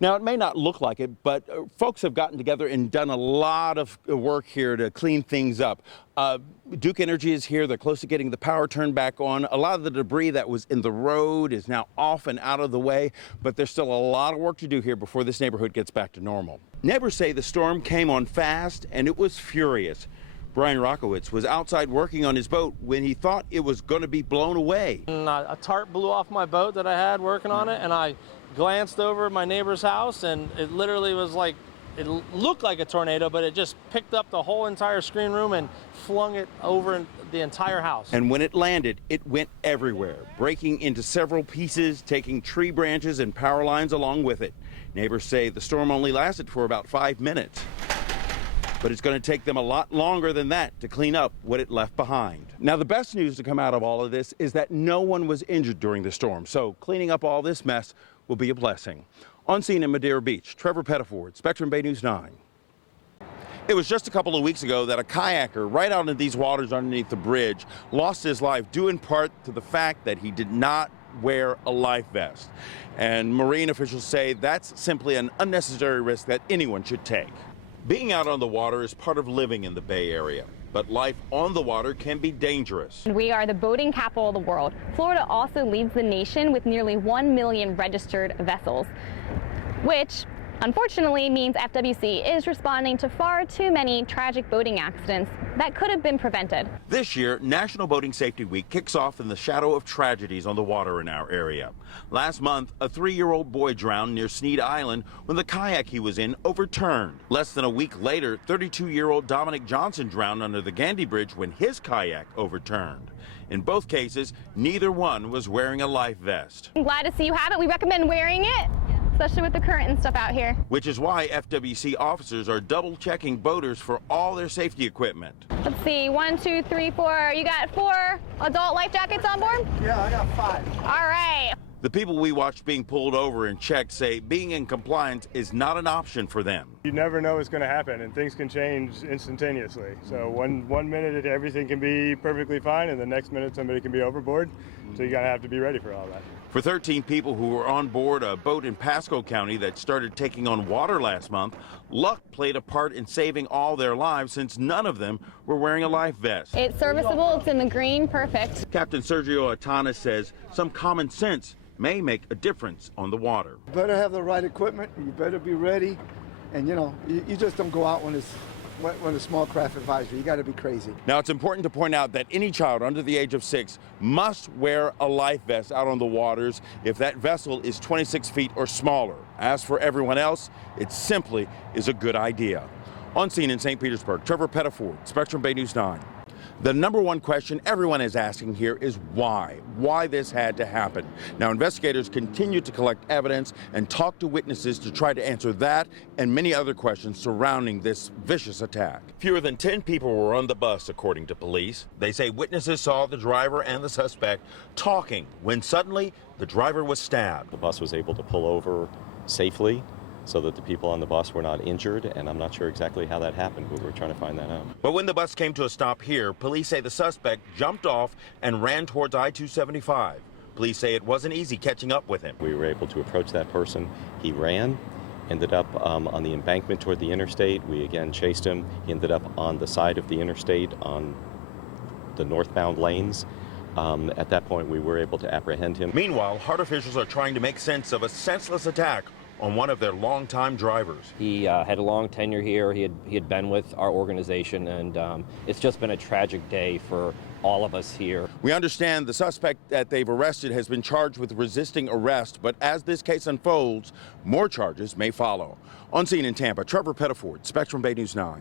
Now, it may not look like it, but folks have gotten together and done a lot of work here to clean things up. Duke Energy is here. They're close to getting the power turned back on. A lot of the debris that was in the road is now off and out of the way, but there's still a lot of work to do here before this neighborhood gets back to normal. Neighbors say the storm came on fast and it was furious. Brian Rockowitz was outside working on his boat when he thought it was going to be blown away. And a tarp blew off my boat that I had working on it, and I glanced over at my neighbor's house, and it literally was like, it looked like a tornado, but it just picked up the whole entire screen room and flung it over the entire house. And when it landed, it went everywhere, breaking into several pieces, taking tree branches and power lines along with it. Neighbors say the storm only lasted for about 5 minutes. But it's going to take them a lot longer than that to clean up what it left behind. Now, the best news to come out of all of this is that no one was injured during the storm, so cleaning up all this mess will be a blessing. On scene in Madeira Beach, Trevor Pettiford, Spectrum Bay News 9. It was just a couple of weeks ago that a kayaker right out in these waters underneath the bridge lost his life due in part to the fact that he did not wear a life vest. And marine officials say that's simply an unnecessary risk that anyone should take. Being out on the water is part of living in the Bay Area, but life on the water can be dangerous. We are the boating capital of the world. Florida also leads the nation with nearly 1 million registered vessels, which unfortunately means FWC is responding to far too many tragic boating accidents that could have been prevented. This year, National Boating Safety Week kicks off in the shadow of tragedies on the water in our area. Last month, a 3-year-old boy drowned near Sneed Island when the kayak he was in overturned. Less than a week later, 32-year-old Dominic Johnson drowned under the Gandy Bridge when his kayak overturned. In both cases, neither one was wearing a life vest. I'm glad to see you have it. We recommend wearing it, especially with the current and stuff out here. Which is why FWC officers are double-checking boaters for all their safety equipment. Let's see, 1, 2, 3, 4. You got 4 adult life jackets on board? Yeah, I got 5. All right. The people we watched being pulled over and checked say being in compliance is not an option for them. You never know what's going to happen, and things can change instantaneously. So one minute everything can be perfectly fine, and the next minute somebody can be overboard. So you got to have to be ready for all that. For 13 people who were on board a boat in Pasco County that started taking on water last month, luck played a part in saving all their lives since none of them were wearing a life vest. It's serviceable, it's in the green, perfect. Captain Sergio Atana says some common sense may make a difference on the water. You better have the right equipment, you better be ready, and you just don't go out when a small craft advisory. You got to be crazy. Now, it's important to point out that any child under the age of 6 must wear a life vest out on the waters if that vessel is 26 feet or smaller. As for everyone else, it simply is a good idea. On scene in St. Petersburg, Trevor Pettiford, Spectrum Bay News 9. The number one question everyone is asking here is why? Why this had to happen? Now, investigators continue to collect evidence and talk to witnesses to try to answer that and many other questions surrounding this vicious attack. Fewer than 10 people were on the bus, according to police. They say witnesses saw the driver and the suspect talking when suddenly the driver was stabbed. The bus was able to pull over safely so that the people on the bus were not injured, and I'm not sure exactly how that happened, but we're trying to find that out. But when the bus came to a stop here, police say the suspect jumped off and ran towards I-275. Police say it wasn't easy catching up with him. We were able to approach that person. He ran, ended up on the embankment toward the interstate. We again chased him. He ended up on the side of the interstate on the northbound lanes. At that point, we were able to apprehend him. Meanwhile, Hart officials are trying to make sense of a senseless attack on one of their longtime drivers. He had a long tenure here. He had been with our organization, and it's just been a tragic day for all of us here. We understand the suspect that they've arrested has been charged with resisting arrest, but as this case unfolds, more charges may follow. On scene in Tampa, Trevor Pettiford, Spectrum Bay News 9.